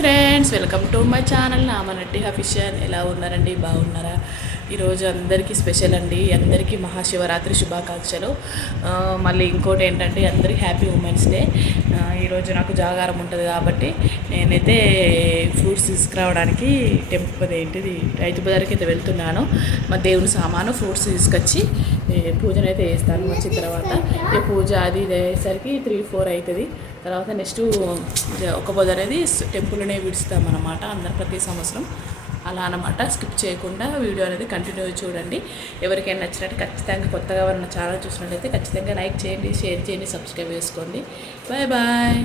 Friends, welcome to my channel Namanatti official. ఎలా ఉన్నారండి? బాగున్నారా? ఈరోజు అందరికీ స్పెషల్ అండి. అందరికీ మహాశివరాత్రి శుభాకాంక్షలు. మళ్ళీ ఇంకోటి ఏంటంటే అందరికీ హ్యాపీ ఉమెన్స్ డే. ఈరోజు నాకు జాగారం ఉంటుంది కాబట్టి నేనైతే ఫ్రూట్స్ తీసుకురావడానికి ఏంటిది రైతు బజార్కి అయితే వెళ్తున్నాను. మా దేవుని సామాను ఫ్రూట్స్ తీసుకొచ్చి పూజనైతే చేస్తాను. వచ్చిన తర్వాత ఈ పూజ అది ఇది అయ్యేసరికి 3-4 అవుతుంది. తర్వాత నెక్స్ట్ ఒక పొద్దు అనేది టెంపుల్నే విడుస్తామన్నమాట అందరు ప్రతి సంవత్సరం. అలా అన్నమాట. స్కిప్ చేయకుండా వీడియో అనేది కంటిన్యూ చూడండి. ఎవరికైనా నచ్చినట్టు ఖచ్చితంగా కొత్తగా ఎవరైనా ఛానల్ చూసినట్లయితే ఖచ్చితంగా లైక్ చేయండి, షేర్ చేయండి, సబ్స్క్రైబ్ చేసుకోండి. Bye bye.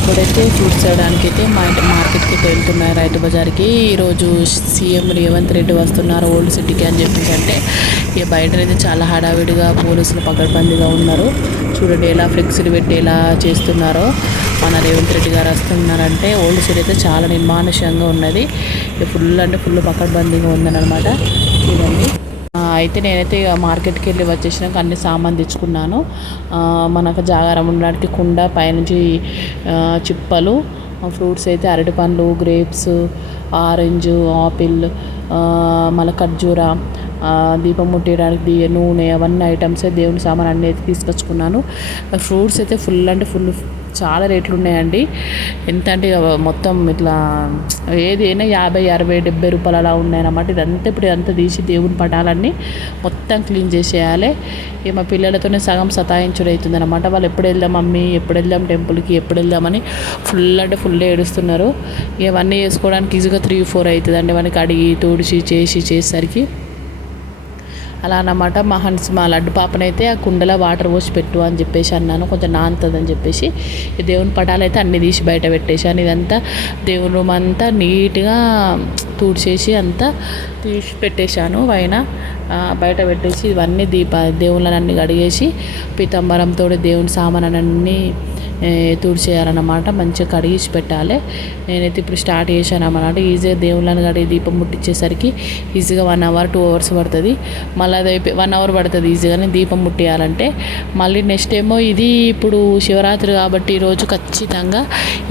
ఇప్పుడైతే ఫ్రూట్స్ చేయడానికి అయితే మార్కెట్కి అయితే వెళ్తున్నారు రైతు బజార్కి. ఈరోజు సీఎం రేవంత్ రెడ్డి వస్తున్నారు ఓల్డ్ సిటీకి అని చెప్పేసి అంటే ఇక బయట అయితే చాలా హడావిడిగా పోలీసులు పకడ్బందీగా ఉన్నారు. చూడండి ఎలా ఫ్లెక్సీలు పెట్టి ఎలా చేస్తున్నారో. మన రేవంత్ రెడ్డి గారు వస్తున్నారంటే ఓల్డ్ సిటీ అయితే చాలా నిర్మానుష్యంగా ఉన్నది. ఫుల్ అంటే ఫుల్ పకడ్బందీగా ఉందన్నమాట. చూడండి. అయితే నేనైతే ఇక మార్కెట్కి వెళ్ళి వచ్చేసినాక అన్ని సామాన్ తెచ్చుకున్నాను. మనకు జాగారం ఉండడానికి కుండ, పైనుంచి చిప్పలు, ఫ్రూట్స్ అయితే అరటి పండ్లు, గ్రేప్స్, ఆరెంజ్, ఆపిల్, మళ్ళీ ఖర్జూర, దీపం ముట్టేయడానికి నూనె, అవన్నీ ఐటమ్స్ దేవుని సామాన్ అన్నీ అయితే తీసుకొచ్చుకున్నాను. ఫ్రూట్స్ అయితే ఫుల్ అంటే ఫుల్ చాలా రేట్లు ఉన్నాయండి. ఎంత అంటే మొత్తం ఇట్లా ఏదైనా 50, 60, 70 రూపాయలు అలా ఉన్నాయన్నమాట. ఇదంతా ఇప్పుడు ఇదంతా తీసి దేవుని పటాలన్నీ మొత్తం క్లీన్ చేసేయాలి. ఇక మా పిల్లలతోనే సగం సతాయించుడు అవుతుంది అనమాట. వాళ్ళు ఎప్పుడు వెళ్దాం మమ్మీ, ఎప్పుడు వెళ్దాం టెంపుల్కి, ఎప్పుడు వెళ్దామని ఫుల్ అంటే ఫుల్ ఏడుస్తున్నారు. ఇవన్నీ చేసుకోవడానికి ఈజీగా 3-4 అవుతుందండి. మనకి అడిగి తుడిచి చేసేసరికి అలా అన్నమాట. మా లడ్డు పాపనైతే ఆ కుండలో వాటర్ పోసి పెట్టు అని చెప్పేసి అన్నాను, కొంచెం నానుతుందని చెప్పేసి. ఈ దేవుని పటాలు అయితే అన్నీ తీసి బయట పెట్టేశాను. ఇదంతా దేవుని రూమ్ అంతా నీట్గా తుడిచేసి అంతా తీసి పెట్టేశాను. బయట పెట్టేసి ఇవన్నీ దేవుళ్ళని కడిగేసి పీతాంబరంతో దేవుని సామాన్లన్నీ తుడిచేయాలన్నమాట. మంచిగా కడిగేసి పెట్టాలి. నేనైతే ఇప్పుడు స్టార్ట్ చేశాను అన్నమాట. ఈజీగా దేవుళ్ళని కడిగి దీపం ముట్టించేసరికి ఈజీగా 1 అవర్ 2 అవర్స్ పడుతుంది. మళ్ళీ అది 1 అవర్ పడుతుంది ఈజీగానే దీపం ముట్టియాలంటే. మళ్ళీ నెక్స్ట్ ఏమో ఇది ఇప్పుడు శివరాత్రి కాబట్టి ఈరోజు ఖచ్చితంగా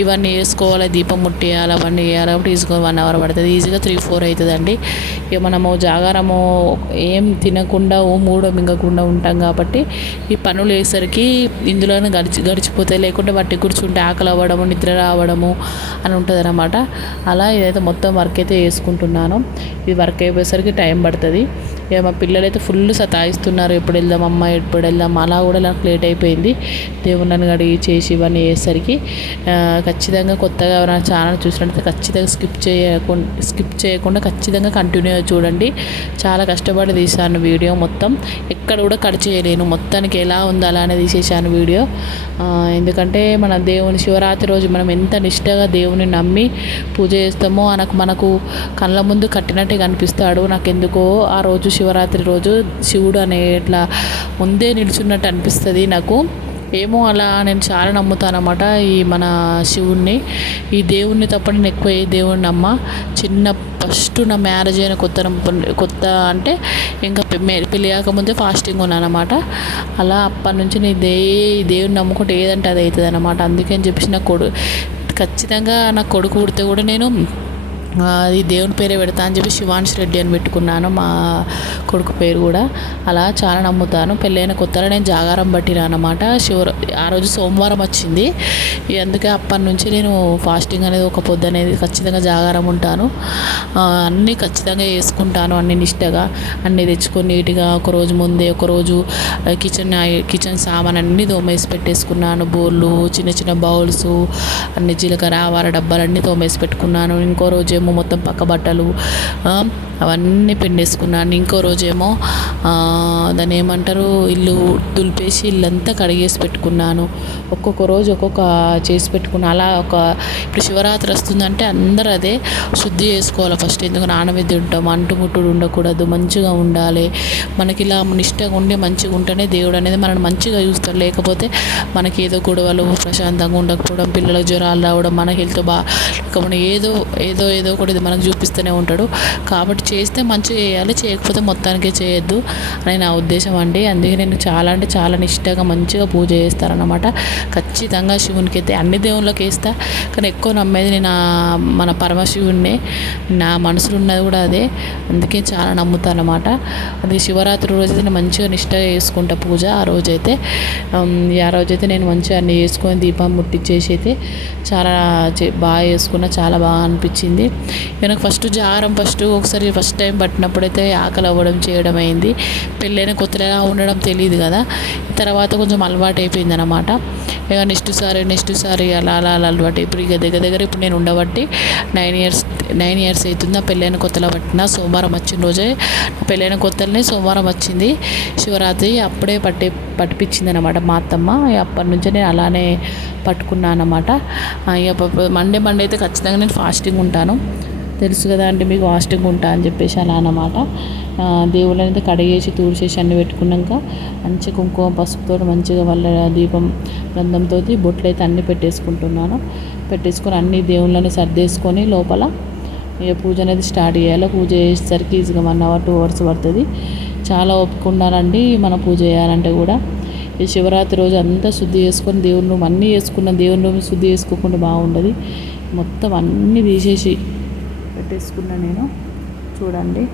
ఇవన్నీ వేసుకోవాలి, దీపం ముట్టియాలి, అవన్నీ వేయాలి కాబట్టి ఈజీగా 1 అవర్ పడుతుంది. ఈజీగా 3-4 అవుతుందండి. ఇక మనము జాగారము ఏం తినకుండా మూడో మింగకుండా ఉంటాం కాబట్టి ఈ పనులు వేసరికి ఇందులోనే గడిచిపోతాయి. లేకుంటే వాటి కూర్చుంటే ఆకలి అవ్వడము, నిద్ర రావడము అని ఉంటుంది అన్నమాట. అలా ఇదైతే మొత్తం వర్క్ అయితే వేసుకుంటున్నాను. ఇది వర్క్ అయిపోయేసరికి టైం పడుతుంది. ఇక మా పిల్లలు అయితే ఫుల్ సతాయిస్తున్నారు, ఎప్పుడు వెళ్దాం అమ్మ, ఎప్పుడు వెళ్దాం. అలా కూడా నాకు లేట్ అయిపోయింది. దేవుళ్ళని కడిగి చేసి ఇవన్నీ వేసేసరికి. ఖచ్చితంగా కొత్తగా ఎవరైనా ఛానల్ చూసినట్లయితే ఖచ్చితంగా స్కిప్ చేయకుండా ఖచ్చితంగా కంటిన్యూ చూడండి. చాలా కష్టపడి తీశాను వీడియో మొత్తం. ఎక్కడ కూడా కట్ చేయలేను, మొత్తానికి ఎలా ఉందో అలానే తీసేసాను వీడియో. ఎందుకంటే మన దేవుని శివరాత్రి రోజు మనం ఎంత నిష్టగా దేవుని నమ్మి పూజ చేస్తామో మనకు కళ్ళ ముందు కట్టినట్టే కనిపిస్తాడు. నాకెందుకో ఆ రోజు శివరాత్రి రోజు శివుడు అనే ఇట్లా ముందే నిల్చున్నట్టు అనిపిస్తుంది నాకు. ఏమో అలా నేను చాలా నమ్ముతాను అన్నమాట ఈ మన శివుణ్ణి. ఈ దేవుణ్ణి తప్ప నేను ఎక్కువ ఏ దేవుణ్ణి నమ్మ. ఫస్ట్ నా మ్యారేజ్ అయిన కొత్త అంటే ఇంకా పెళ్ళి కాకముందే ఫాస్టింగ్ ఉన్నాను అన్నమాట. అలా అప్పటి నుంచి నేను దేవుని నమ్ముకుంటే ఏదంటే అది అవుతుంది అన్నమాట. అందుకని చెప్పేసి ఖచ్చితంగా నా కొడుకు పుడితే కూడా నేను అది దేవుని పేరే పెడతా అని చెప్పి శివాంశ్ రెడ్డి అని పెట్టుకున్నాను మా కొడుకు పేరు కూడా. అలా చాలా నమ్ముతాను. పెళ్ళైన కొత్తలో నేను జాగారం పట్టినా అన్నమాట. ఆ రోజు సోమవారం వచ్చింది. అందుకే అప్పటి నుంచి నేను ఫాస్టింగ్ అనేది ఒక పొద్దు అనేది ఖచ్చితంగా జాగారం ఉంటాను. అన్నీ ఖచ్చితంగా వేసుకుంటాను, అన్ని నిష్టగా అన్నీ తెచ్చుకొని నీట్గా ఒకరోజు ముందే ఒకరోజు కిచెన్ సామాన్ అన్నీ తోమేసి పెట్టేసుకున్నాను. బోర్లు, చిన్న చిన్న బౌల్స్, అన్ని జీలకర్ర ఆవాల డబ్బాలన్నీ తోమేసి పెట్టుకున్నాను. ఇంకో రోజు మొత్తం పక్క బట్టలు అవన్నీ పిండేసుకున్నాను. ఇంకో రోజేమో దాన్ని ఏమంటారు, ఇల్లు దులిపేసి ఇల్లంతా కడిగేసి పెట్టుకున్నాను. ఒక్కొక్క రోజు ఒక్కొక్క చేసి పెట్టుకున్నాను. అలా ఇప్పుడు శివరాత్రి వస్తుందంటే అందరూ అదే శుద్ధి చేసుకోవాలి ఫస్ట్. ఎందుకు నానవేద్యం తింటాం, అంటుముట్టుడు ఉండకూడదు, మంచిగా ఉండాలి. మనకి ఇలా నిష్టగా ఉండి మంచిగా ఉంటేనే దేవుడు అనేది మనల్ని మంచిగా చూస్తాడు. లేకపోతే మనకి ఏదో గొడవలు, ప్రశాంతంగా ఉండకపోవడం, పిల్లలకు జ్వరాలు రావడం, మన హెల్త్ ఇక మనం ఏదో ఏదో ఏదో ఒకటి మనకు చూపిస్తూనే ఉంటాడు. కాబట్టి చేస్తే మంచిగా చేయాలి, చేయకపోతే మొత్తానికే చేయొద్దు అని నా ఉద్దేశం అండి. అందుకే నేను చాలా అంటే చాలా నిష్టగా మంచిగా పూజ చేస్తారనమాట. ఖచ్చితంగా శివునికి అయితే అన్ని దేవుళ్ళకి వేస్తా, కానీ ఎక్కువ నమ్మేది నేను మన పరమశివుడినే. నా మనసులో ఉన్నది కూడా అదే, అందుకే చాలా నమ్ముతాను అనమాట. అది శివరాత్రి రోజైతే నేను మంచిగా నిష్టగా చేసుకుంటా పూజ. ఆ రోజైతే నేను మంచిగా అన్నీ చేసుకొని దీపం ముట్టించేసి అయితే చాలా బాగా చేసుకున్నా, చాలా బాగా అనిపించింది. నాకు ఫస్ట్ టైం పట్టినప్పుడైతే ఆకలి అవ్వడం చేయడం అయింది. పెళ్ళైన కొత్తలో ఎలా ఉండడం తెలియదు కదా, తర్వాత కొంచెం అలవాటు అయిపోయింది అనమాట. ఇక నెక్స్ట్ సారి అలా అలా అలా అలవాటు. ఇప్పుడు ఇక దగ్గర ఇప్పుడు నేను ఉండబట్టి 9 ఇయర్స్ అవుతుంది. నా పెళ్ళైన కొత్తలో పట్టిన సోమవారం వచ్చిన రోజే, పెళ్ళైన కొత్తలోనే సోమవారం వచ్చింది శివరాత్రి. అప్పుడే పట్టిపించింది అనమాట మా అత్తమ్మ. అప్పటి నుంచే నేను అలానే పట్టుకున్నాను అనమాట. ఇక మండే అయితే ఖచ్చితంగా నేను ఫాస్టింగ్ ఉంటాను, తెలుసు కదా అండి మీకు, ఫాస్టింగ్ ఉంటా అని చెప్పేసి అలా అన్నమాట. దేవుళ్ళని అయితే కడిగేసి తూడిచేసి అన్నీ పెట్టుకున్నాక మంచి కుంకుమ పసుపుతో మంచిగా వాళ్ళ దీపం గంధంతో బొట్లు అయితే అన్నీ పెట్టేసుకొని అన్ని దేవుళ్ళని సర్దేసుకొని లోపల ఇక పూజ అనేది స్టార్ట్ చేయాలి. పూజ చేసేసరికి ఈజీగా 1 hour 2 hours పడుతుంది. చాలా ఓపిక ఉండాలండి మన పూజ చేయాలంటే కూడా. ఈ శివరాత్రి రోజు అంతా శుద్ధి చేసుకొని దేవుని రూమ్ అన్నీ చేసుకున్న దేవుని రూమ్ శుద్ధి చేసుకోకుండా బాగుండదు. మొత్తం అన్నీ తీసేసి పెట్టేసుకున్నా నేను, చూడండి.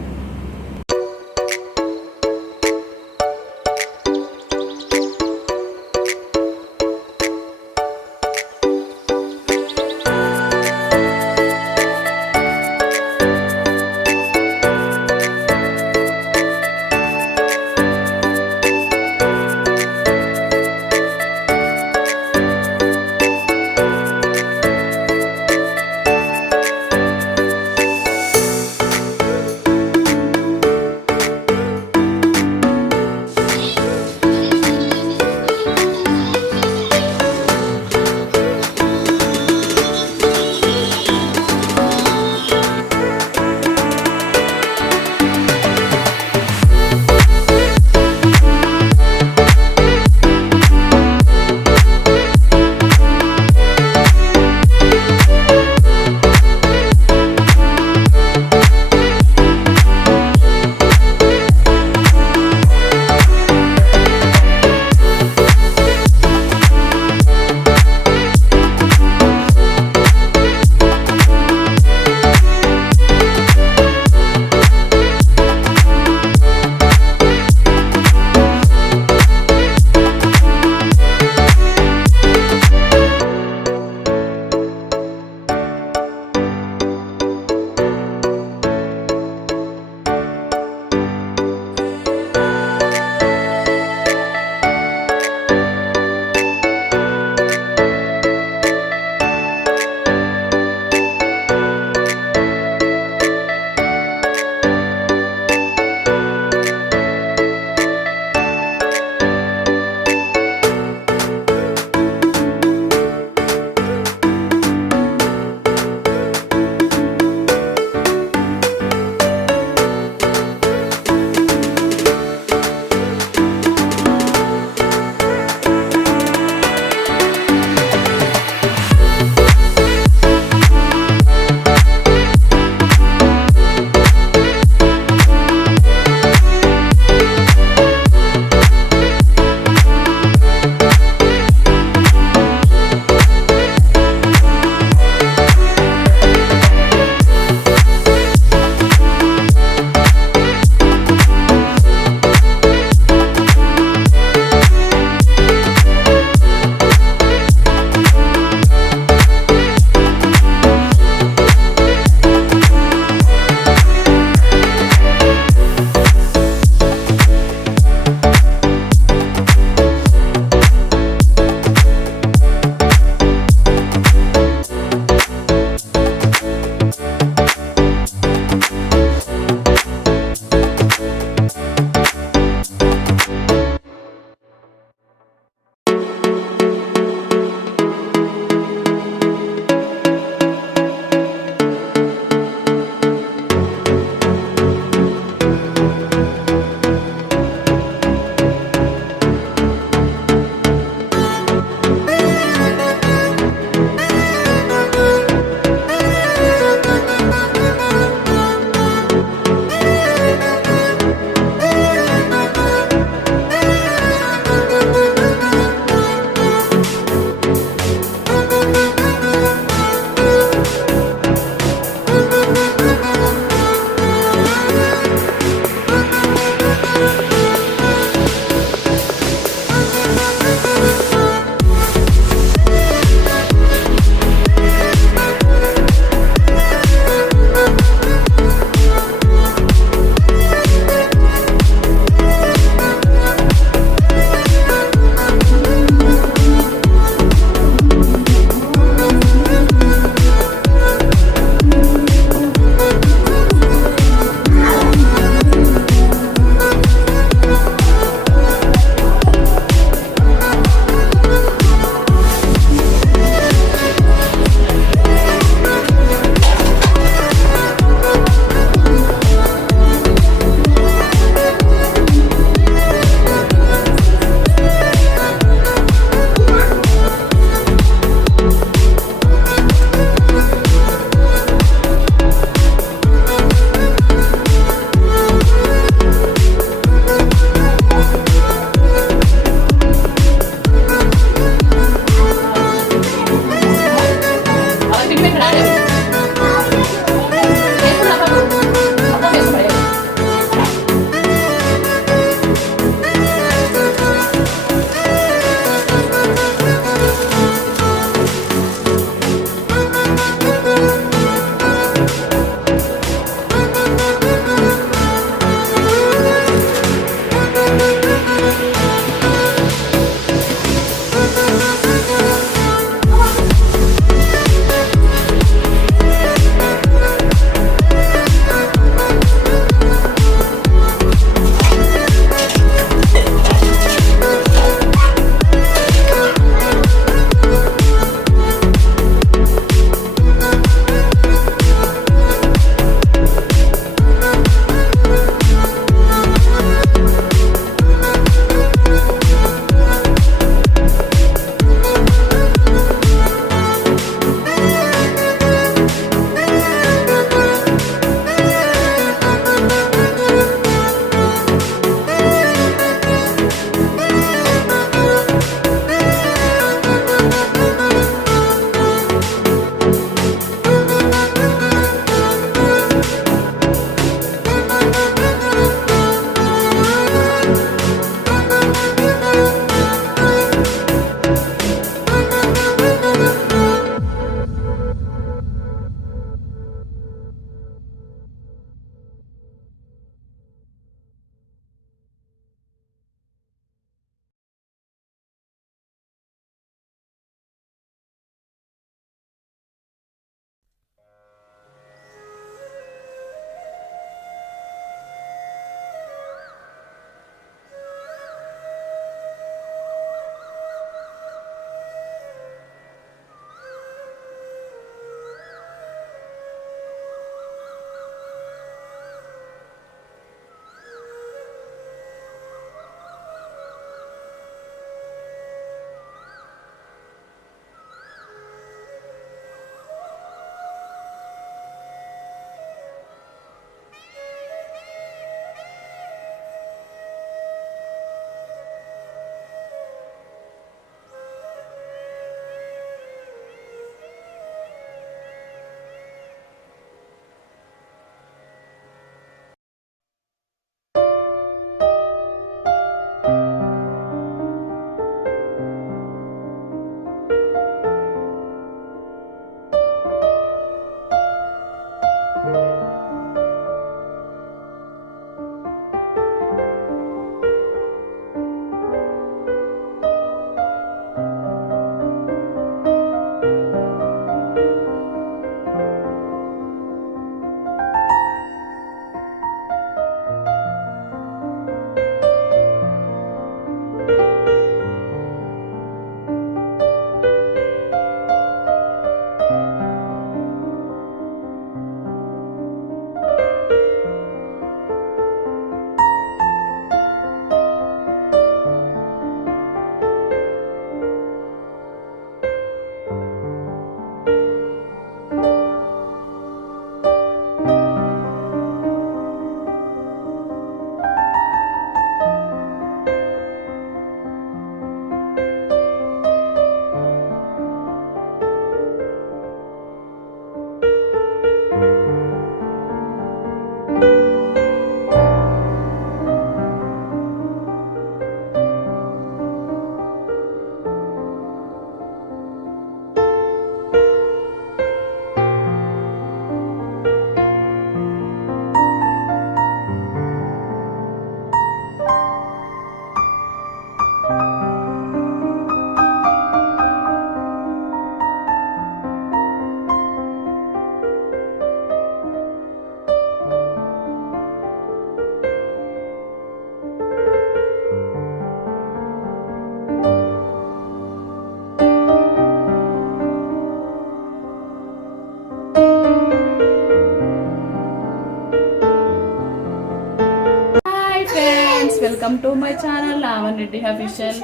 Welcome to my channel Lavan Reddy official.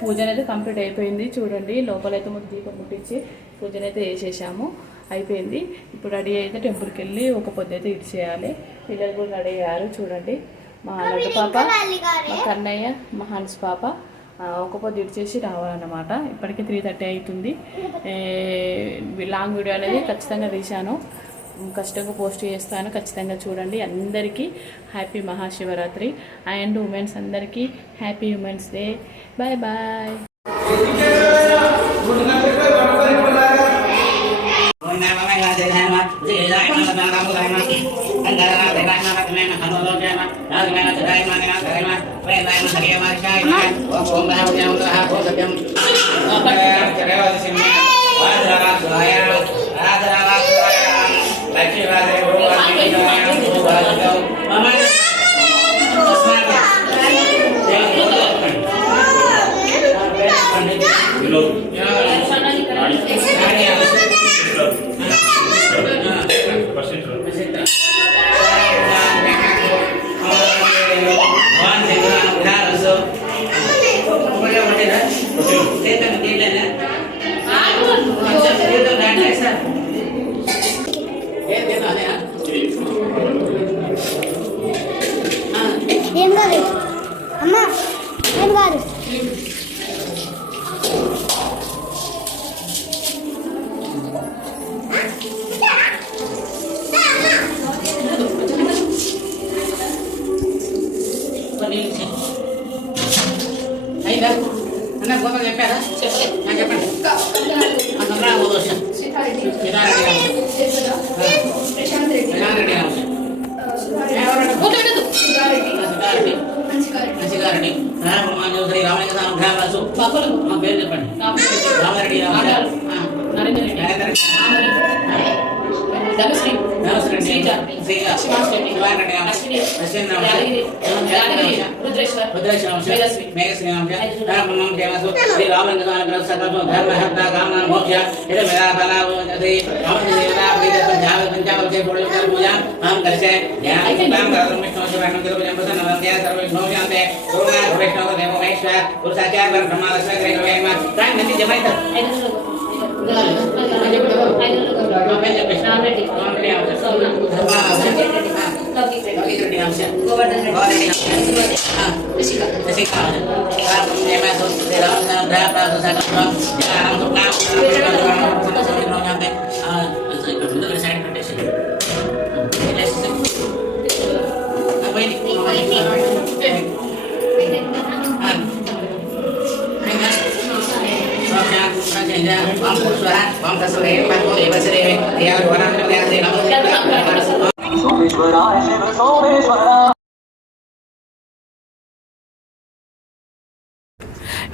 పూజ అయితే కంప్లీట్ అయిపోయింది. చూడండి లోపలైతే ముందు దీపం ముట్టించి పూజనైతే చేసేసాము, అయిపోయింది. ఇప్పుడు రెడీ అయితే టెంపుల్కి వెళ్ళి ఒక పొద్దు అయితే ఇటు చేయాలి. పిల్లలు కూడా రెడీ అయ్యారు. చూడండి మా లడ్డు పాప, మా కన్నయ్య, మా హన్స్ పాప ఒక పొద్దు ఇటు చేసి రావాలన్నమాట. ఇప్పటికే 3:30 అవుతుంది. లాంగ్ వీడియో అనేది ఖచ్చితంగా తీశాను, కష్టంగా పోస్ట్ చేస్తాను, ఖచ్చితంగా చూడండి. అందరికీ హ్యాపీ మహాశివరాత్రి అండ్ ఉమెన్స్ అందరికీ happy women's day. Bye bye. ఏం కాదు అమ్మా, ఏం కాదు. అయిందా అన్న గోపాల్ చెప్పారా? చెప్పండి. మంచిగారెడ్డి రామలింగరాసు మా పేరు చెప్పండి. రామారెడ్డి, నరేంద్ర రెడ్డి, ధనుశ్రీ,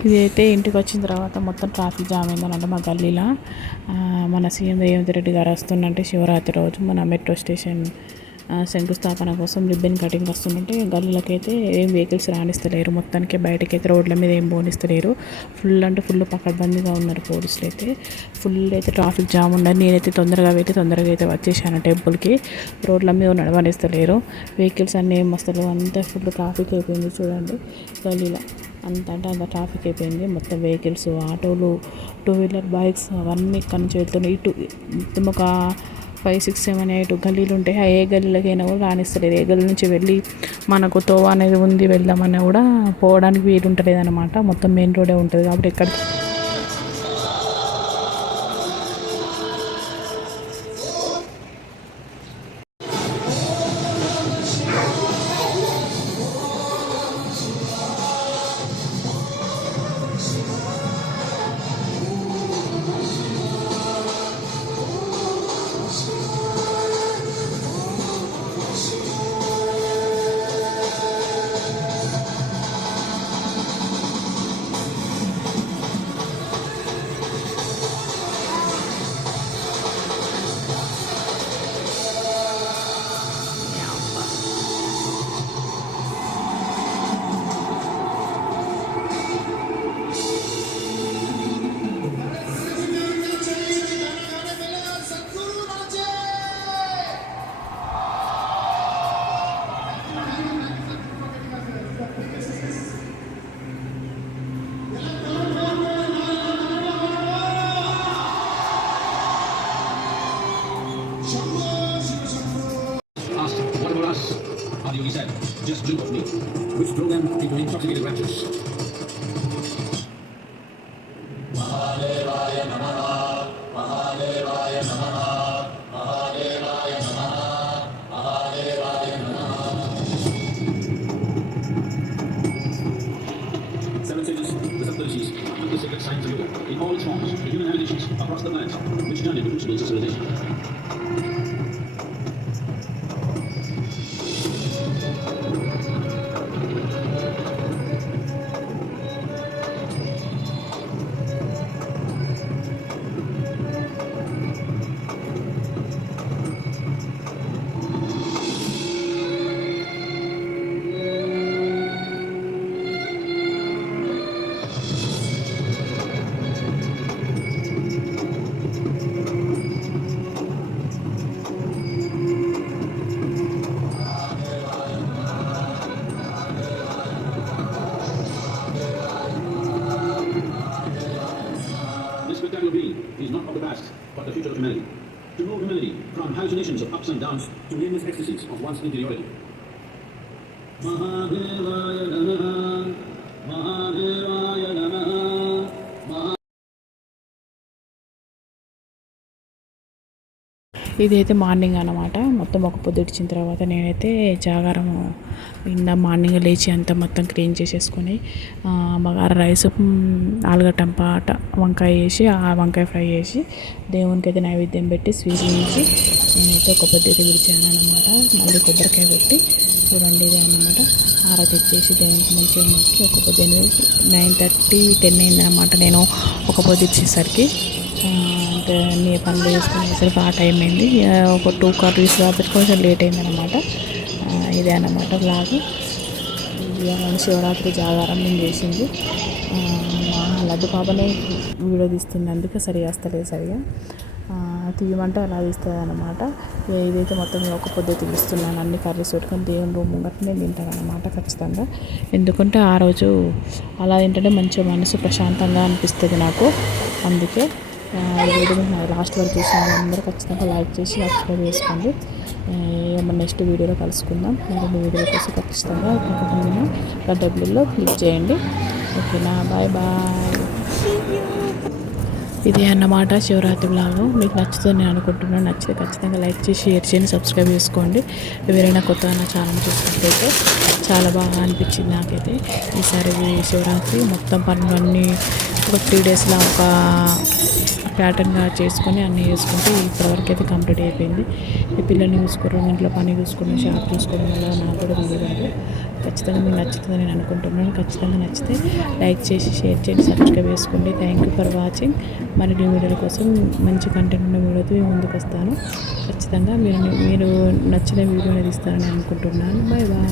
ఇదైతే ఇంటికి వచ్చిన తర్వాత మొత్తం ట్రాఫిక్ జామ్ అయిందనంటే మా గల్లీలో. మన సీఎం రేవంత్ రెడ్డి గారు వస్తుందంటే శివరాత్రి రోజు మన మెట్రో స్టేషన్ శంకుస్థాపన కోసం రిబ్బన్ కటింగ్ వస్తుందంటే గల్లీలకైతే ఏం వెహికల్స్ రాణిస్తలేరు. మొత్తానికి బయటకైతే రోడ్ల మీద ఏం పోనిస్తలేరు. ఫుల్ అంటే ఫుల్ పకడ్బందీగా ఉన్నారు పోలీసులు అయితే. ఫుల్ అయితే ట్రాఫిక్ జామ్ ఉన్నది. నేనైతే తొందరగా అయితే వచ్చేసాను టెంపుల్కి. రోడ్ల మీద నడవనిస్తలేరు. వెహికల్స్ అన్నీ ఏం వస్తలేవు. అంతా ఫుల్ ట్రాఫిక్ అయిపోయింది. చూడండి గల్లీలో అంత అంటే అంత ట్రాఫిక్ అయిపోయింది. మొత్తం వెహికల్స్, ఆటోలు, 2 వీలర్ బైక్స్ అవన్నీ ఇక్కడి నుంచి వెళ్తున్నాయి. ఇటు మొత్తం ఒక 5, 6, 7, 8 గల్లీలు ఉంటాయి. ఏ గల్లీలకైనా కూడా రాణిస్తలేదు. ఏ గల్లీ నుంచి వెళ్ళి మనకు తోవ అనేది ఉంది వెళ్దామన్నా కూడా పోవడానికి వీలు ఉంటలేదు అనమాట. మొత్తం మెయిన్ రోడే ఉంటుంది కాబట్టి ఇక్కడ Asked, what about us? He said, just drink of me, which drove them into intoxicated raptures. Seven sages, the Saptarishis, took the sacred science of yoga in all its forms to human habitations across the planet, which turned into crucible civilization. This spectacular being is not of the past, but the future of humanity. To move humanity from hallucinations of ups and downs to nameless ecstasies of one's interiority. Mahadevaya Namaha, Mahadevaya Namaha. ఇదైతే morning అన్నమాట. మొత్తం ఒక పొద్దుడిచిన తర్వాత నేనైతే జాగారం morning లేచి అంతా మొత్తం క్లీన్ చేసేసుకొని బగారా రైస్, ఆలుగడ్డ టమాటా వంకాయ వేసి ఆ వంకాయ ఫ్రై చేసి దేవునికి అయితే నైవేద్యం పెట్టి స్వీట్ చేసి నేనైతే ఒక పొద్దు విడిచాను అన్నమాట. మళ్ళీ కొబ్బరికాయ కొట్టి చూడండి ఇదే అన్నమాట. ఆరతి ఇచ్చేసి దేవునికి మంచిగా మొక్కి ఒక పొద్దు 9:30, 10 అయిందన్నమాట. నేను ఒక పొద్దు ఇచ్చేసరికి అంటే అన్ని పనులు చేసుకునేసరికి ఆ టైం అయింది. ఒక 2 కర్రీస్ కాబట్టి కొంచెం లేట్ అయిందన్నమాట. ఇదే అన్నమాట బ్లాగ్. శివరాత్రి జాగారం నేను చేసింది. మా లడ్డు పాపనే వీడియో తీస్తుంది, అందుకే సరిగా వస్తలేదు. సరిగా తీయమంటే అలా తీస్తుంది అన్నమాట. ఇదైతే మొత్తం ఒక పొద్దు తీస్తున్నాను. అన్ని కర్రీస్ పెట్టుకొని దేవుని రూమ్ ముంగట నేను తింటాను అన్నమాట ఖచ్చితంగా. ఎందుకంటే ఆ రోజు అలా తింటే మంచిగా మనసు ప్రశాంతంగా అనిపిస్తుంది నాకు. అందుకే ఈ వీడియో లాస్ట్ వరకు చూసిన వాళ్ళందరూ ఖచ్చితంగా లైక్ చేసి సబ్స్క్రైబ్ చేసుకోండి. మన నెక్స్ట్ వీడియోలో కలుసుకుందాం. మరిన్ని వీడియో కోసం ఖచ్చితంగా పక్కన గంట బిల్లులో క్లిక్ చేయండి. ఓకేనా, బాయ్ బాయ్. ఇదే అన్నమాట శివరాత్రి బ్లాగ్. మీకు నచ్చుతుంది నేను అనుకుంటున్నాను. నచ్చితే ఖచ్చితంగా లైక్ చేసి షేర్ చేయండి, సబ్స్క్రైబ్ చేసుకోండి. ఎవరైనా కొత్తగా నా ఛానల్ చూసినట్లయితే చాలా బాగా అనిపించింది నాకైతే. ఈసారి శివరాత్రి మొత్తం పనులన్నీ ఒక 3 డేస్లో ఒక ప్యాటర్న్గా చేసుకొని అన్నీ చేసుకుంటే ఇప్పటివరకు అయితే కంప్లీట్ అయిపోయింది. ఈ పిల్లల్ని చూసుకోవడం, ఇంట్లో పని చూసుకోవడం, షాప్ చూసుకోవడం వల్ల నాకు కూడా వీలు. ఖచ్చితంగా మీకు నచ్చుతుందని నేను అనుకుంటున్నాను. ఖచ్చితంగా నచ్చితే లైక్ చేసి షేర్ చేసి సబ్స్క్రైబ్ చేసుకోండి. Thank you for watching. మరి ఈ వీడియోల కోసం మంచి కంటెంట్ ఉన్న వీడియోతో ముందుకు వస్తాను. ఖచ్చితంగా మీరు నచ్చిన వీడియోని ఇస్తారని అనుకుంటున్నాను. Bye bye.